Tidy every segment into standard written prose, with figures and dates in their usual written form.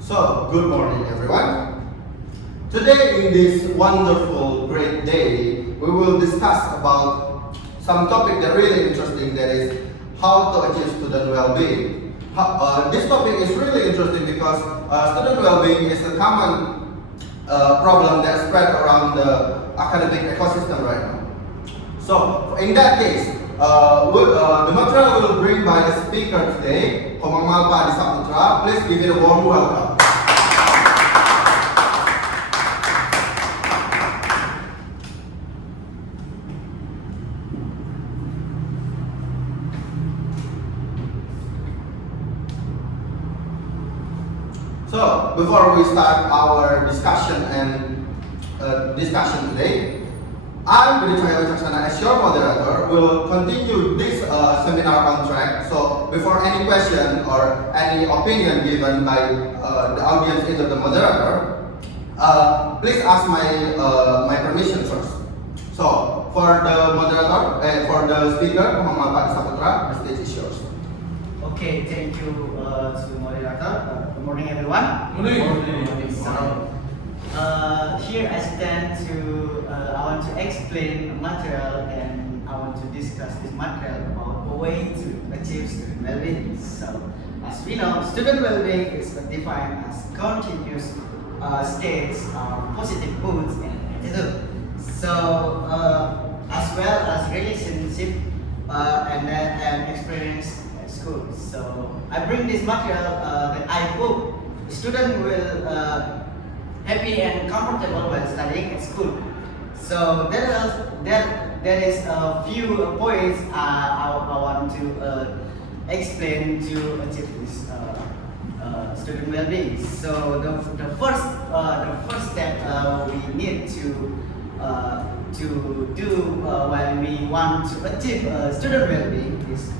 So, good morning everyone. Today in this wonderful, great day, we will discuss about some topic that really interesting, that is how to achieve student well-being. This topic is really interesting because student well-being is a common problem that spread around the academic ecosystem right now. So, in that case, the material will bring by the speaker today, KOMANG MALPA ADISAPUTRA. Please give it a warm welcome. So, before we start our discussion today, I'm BAYU WICAKSANA as your moderator will continue this seminar on track. So before any question or any opinion given by the audience, either the moderator, please ask my permission first. So for the moderator and for the speaker, KOMANG MALPA ADISAPUTRA, the stage is yours. Okay, thank you to moderator. Good morning, everyone. Good morning. So, here I stand to, I want to explain a material and I want to discuss this material about a way to achieve student well-being. So, as we know, student well-being is defined as continuous states of positive moods and attitude. So, as well as relationship and experience at school. So, I bring this material that I hope student will happy and comfortable when studying at school. So there is a few points I want to explain to achieve this student well-being. So the first step we need to do when we want to achieve student well-being is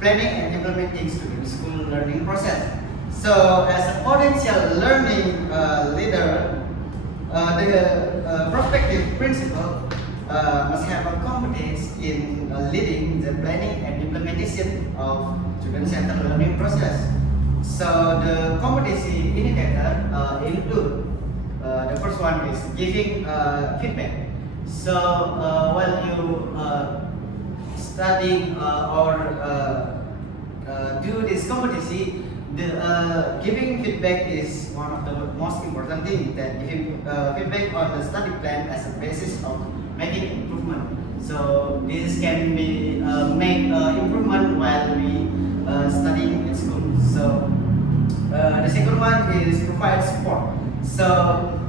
planning and implementing student school learning process. So, as a potential learning leader, the prospective principal must have a competence in leading the planning and implementation of student-centered learning process. So, the competency indicator include the first one is giving feedback. So, while you study or do this competency, the giving feedback is one of the most important things, that giving feedback on the study plan as a basis of making improvement. So this can be make improvement while we studying at school. So the second one is provide support. So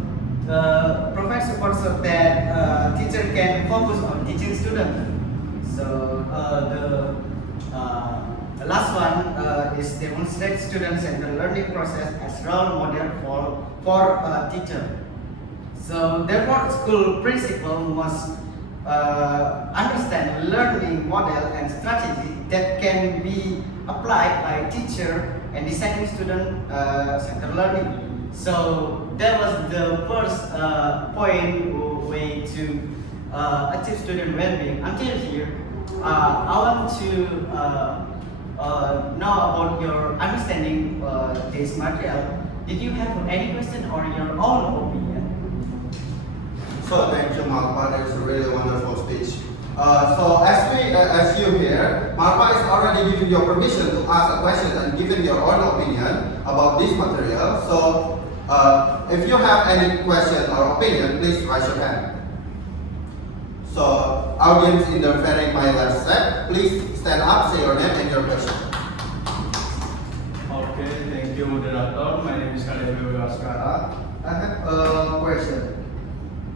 provide support so that teacher can focus on teaching students. So the last one is demonstrate students and the learning process as role model for a teacher. So therefore, school principal must understand learning model and strategy that can be applied by teacher and designing student-centered learning. So that was the first way to achieve student well-being. Until here, I want to know about your understanding this material. Did you have any question or your own opinion? So thank you, MALPA. That is a really wonderful speech. So as you hear, MALPA is already giving you permission to ask a question and giving your own opinion about this material. So if you have any question or opinion, please raise your hand. So, audience in the very my left side, please stand up, say your name and your question. Okay, thank you, moderator. My name is BAGASKARA. I have a question.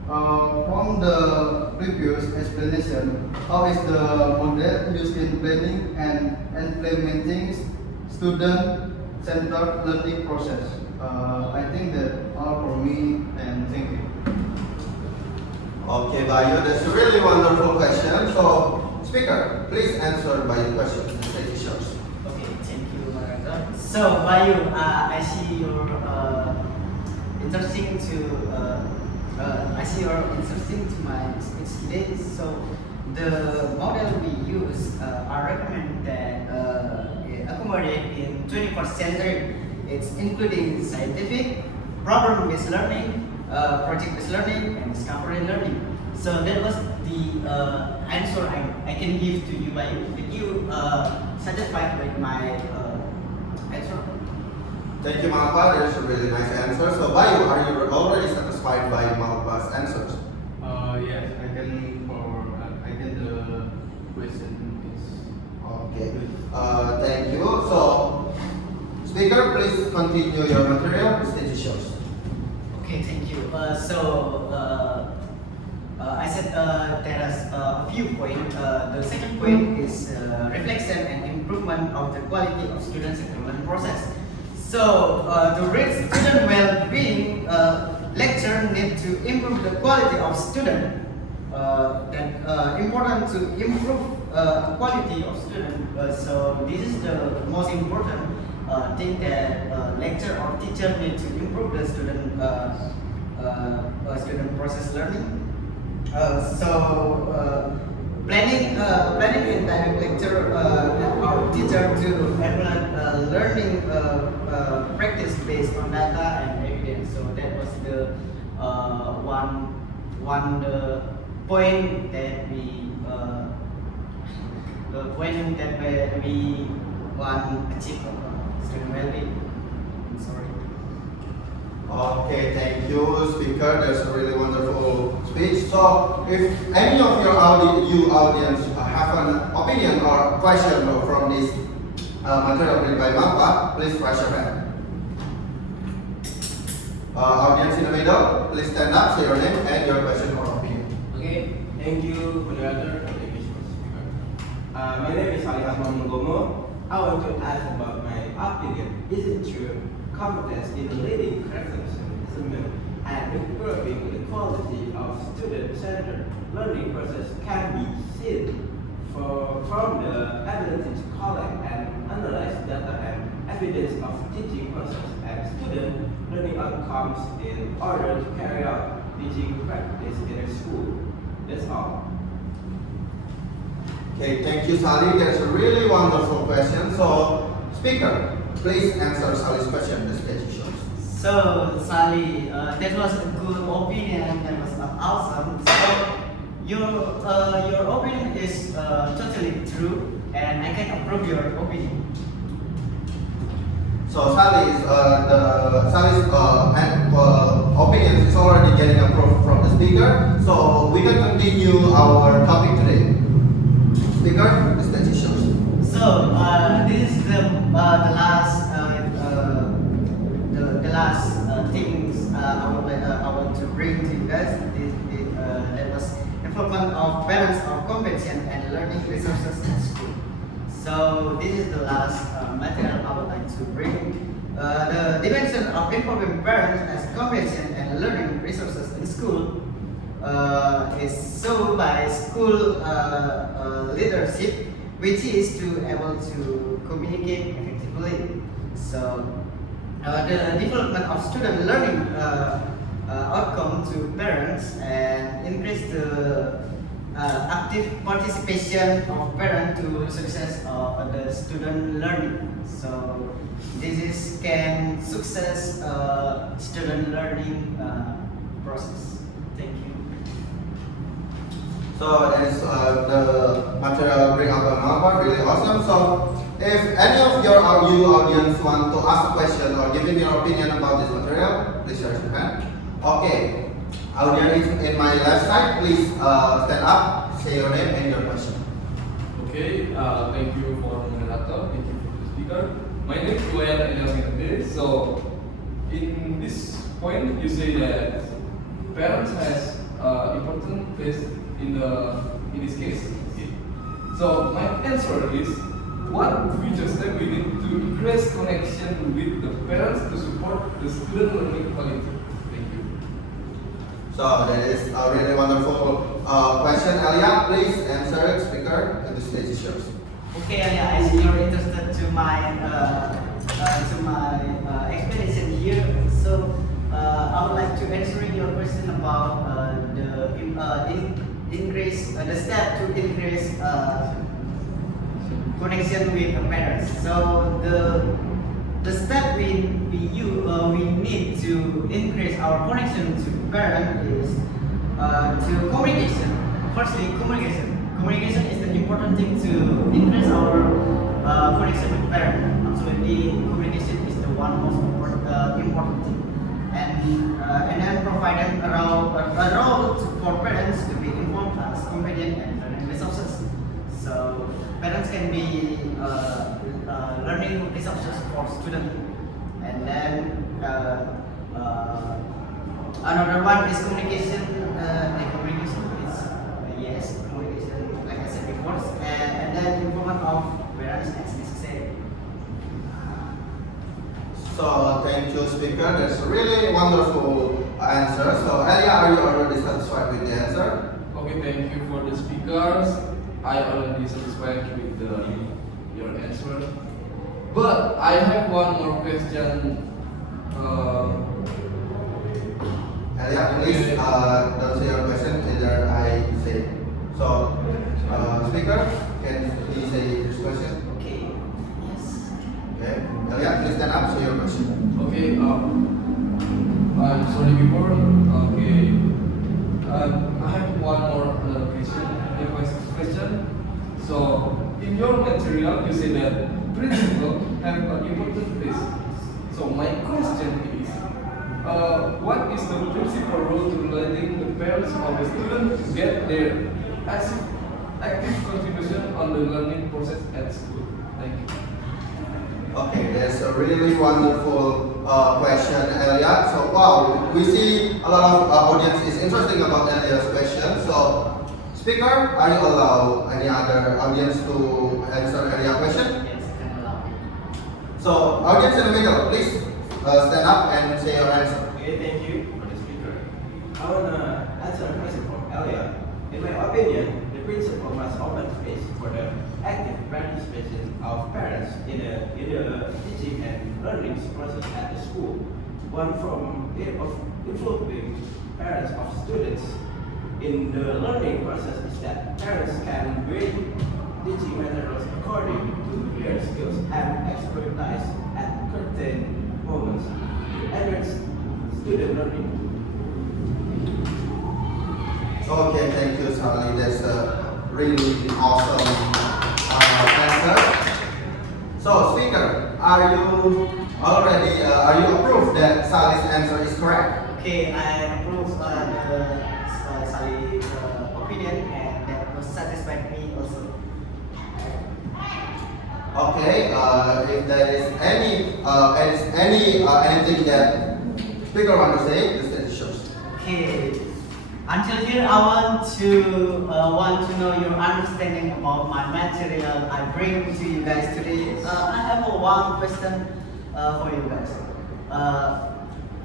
From the previous explanation, how is the model used in planning and implementing student-centered learning process? I think that all for me, and thank you. Okay, BAYU, that's a really wonderful question. So, speaker, please answer by your question. The stage is yours. Okay, thank you, moderator. So, BAYU, I see you're interesting to my speech today. So, the model we use, I recommend that accommodate in 21st century It's including scientific, problem-based learning, project-based learning, and discovery learning. So that was the answer I can give to you. Did you satisfied with my answer? Thank you, Malpa. There's a really nice answer. So, Bayu, are you already satisfied by Malpa's answers? Yes, I get the question is Okay. good. Thank you. So, speaker, please continue your material. The stage is yours. Okay, thank you. I said there is a few points. The second point is reflection and improvement of the quality of student learning process. So to reach student well-being, lecture need to improve the quality of student. Important to improve quality of student. So this is the most important thing that lecturer or teacher need to improve the student student process learning. Planning indirect lecture or teacher to implement learning practice based on data and evidence. So that was the one the point that we want to achieve student well-being. Sorry. Okay, thank you, speaker. That's a really wonderful speech. So, if any of your audience have an opinion or question from this material written by Malpa, please raise your hand. Audience in the middle, please stand up, say your name and your question or opinion. Okay, thank you, moderator. Thank you, speaker. My name is HAMNGGOMO. I want to ask about my opinion. Is it true competence in leading criticism and improving the quality of student-centered learning process can be seen from the ability to collect and analyze data and evidence of teaching process and student learning outcomes in order to carry out teaching practice in a school? That's all. Okay, thank you, Sally. That's a really wonderful question. So, speaker, please answer Sally's question. The stage is yours. So, Sally, that was a good opinion. That was awesome. So, your opinion is totally true, and I can approve your opinion. So Sally's opinion is already getting approved from the speaker. So we can continue our topic today. Speaker, the stage is yours. So, this is the last things I want to bring to you guys. That was improvement of balance of competence and learning resources in school. So this is the last material I would like to bring. The dimension of improving parents as competence and learning resources in school is shown by school leadership, which is to able to communicate effectively. So the development of student learning outcome to parents and increase the active participation of parents to success of the student learning. So this is can success student learning process. Thank you. So that is the material bring up on Malpa, really awesome. So if any of your audience want to ask a question or give your opinion about this material, please raise your hand. Okay, audience in my left side, please stand up, say your name and your question. Okay, thank you for the moderator, thank you for the speaker. My name is WAYAN MERDE. So, in this point, you say that parents has important place in this case. Okay. So, my answer is, what future step we need to increase connection with the parents to support the student learning quality? Thank you. So that is a really wonderful question. ELYA, please answer it, speaker, and the stage is yours. Okay, I see you're interested to my explanation here. So I would like to answer your question about the step to increase connection with the parents. So the step we to increase our connection to parent is to communication. Firstly, communication. Communication is the important thing to increase our connection with parent. Absolutely, communication is the one most important thing. And then provide them a role for parents to be informed as competent and learning resources. So parents can be learning resources for students. And then another one is communication. Communication is yes, communication, like I said before, and then improvement of parents as necessary. So thank you, speaker. That's a really wonderful answer. So Elia, are you already satisfied with the answer? Okay, thank you for the speakers. I already satisfied with your answer. But I have one more question. Elia, please don't say your question, either I say. So, speaker, can you say this question? Okay. Yes. Okay. Elia, please stand up, say your question. Okay, I'm sorry before. Okay, I have one more question. So, in your material, you say that principal have an important place. So, my question is, what is the principal role to letting the parents of the student get their active contribution on the learning process at school? Thank you. Okay, that's a really wonderful question, Elia. So, wow, we see a lot of audience is interested about Elia's question. So, speaker, are you allow any other audience to answer Elia's question? Yes, I can allow. So, audience in the middle, please stand up and say your answer. Okay, thank you for the speaker. I wanna answer a question from ELYA. In my opinion, the principal must open space for the active participation of parents in the teaching and learning process at the school. One from of influencing parents of students in the learning process is that parents can grade teaching materials according to their skills and expertise at certain moments to enrich student learning. Okay, thank you, Sally. That's a really awesome answer. So, speaker, are you approved that Sally's answer is correct? Okay, I approve the Sally's opinion, and that was satisfied me also. Okay, if there is anything that speaker want to say, the stage is yours. Okay. Until here, I want to know your understanding about my material I bring to you guys today. I have one question for you guys.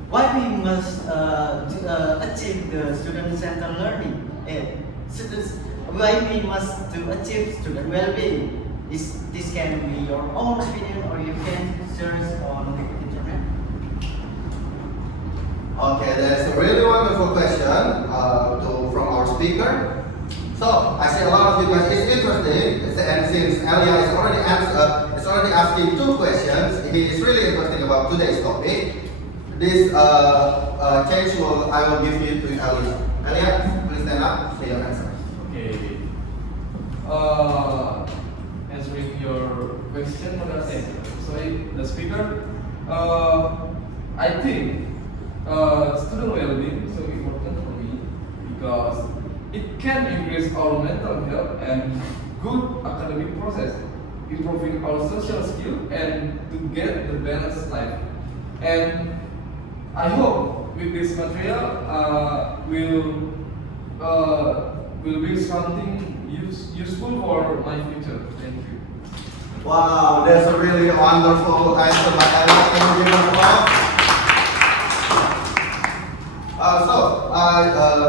Why we must achieve the student-centered learning? Why we must to achieve student well-being? This can be your own opinion, or you can search on the internet. Okay, that's a really wonderful question from our speaker. So I see a lot of you guys. It's interesting, and since Elia is already asking 2 questions, he is really interesting about today's topic. This change I will give you to Elia. Elia, please stand up, say your answer. Okay. Answering your question, sorry, the speaker. I think student well-being is so important for me because it can increase our mental health and good academic process, improving our social skill and to get the balanced life. And I hope with this material will be something useful for my future. Thank you. Wow, that's a really wonderful answer by Elia. Can you give an applause?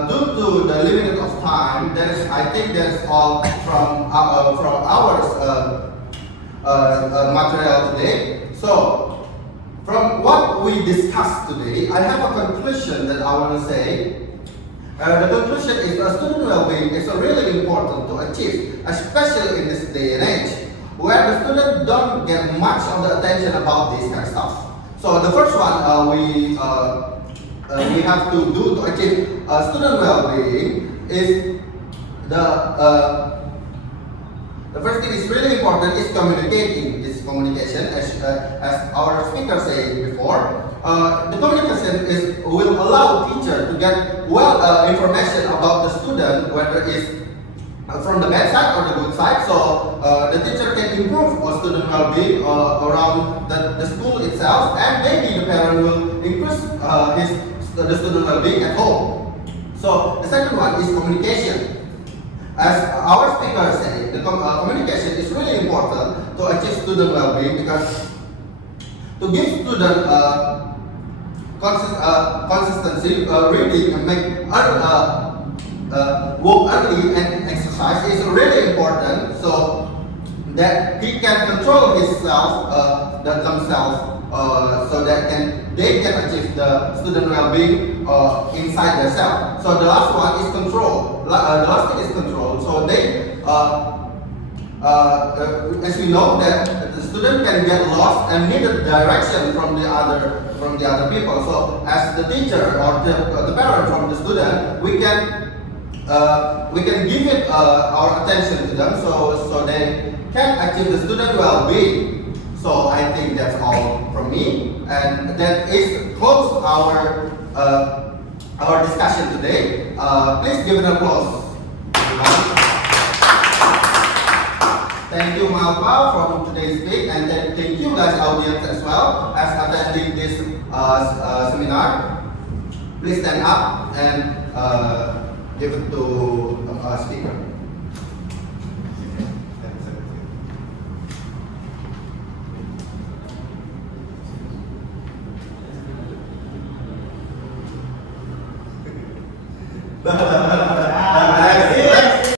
Due to the limit of time, I think that's all from our material today. So, from what we discussed today, I have a conclusion that I want to say. The conclusion is student well-being is really important to achieve, especially in this day and age, where the students don't get much of the attention about this kind of stuff. So the first one, we have to do to achieve student well-being is the first thing is really important is communicating. Is communication, as our speaker said before. The communication will allow teacher to get information about the student, whether it's from the bad side or the good side. So the teacher can improve student well-being around the school itself, and maybe the parent will increase the student well-being at home. So the second one is communication. As our speaker said, the communication is really important to achieve student well-being, because to give student consistency reading and make work early and exercise is really important, so that he can control himself, themselves, so that they can achieve the student well-being inside themselves. So the last one is control. The last thing is control. So they, as we know, that the student can get lost and need a direction from the other people. So as the teacher or the parent from the student, we can give it our attention to them, so they can achieve the student well-being. So I think that's all from me, and that is close our discussion today. Please give an applause. Thank you, MALPA, for today's speak, and thank you guys audience as well as attending this seminar. Please stand up and give it to our speaker.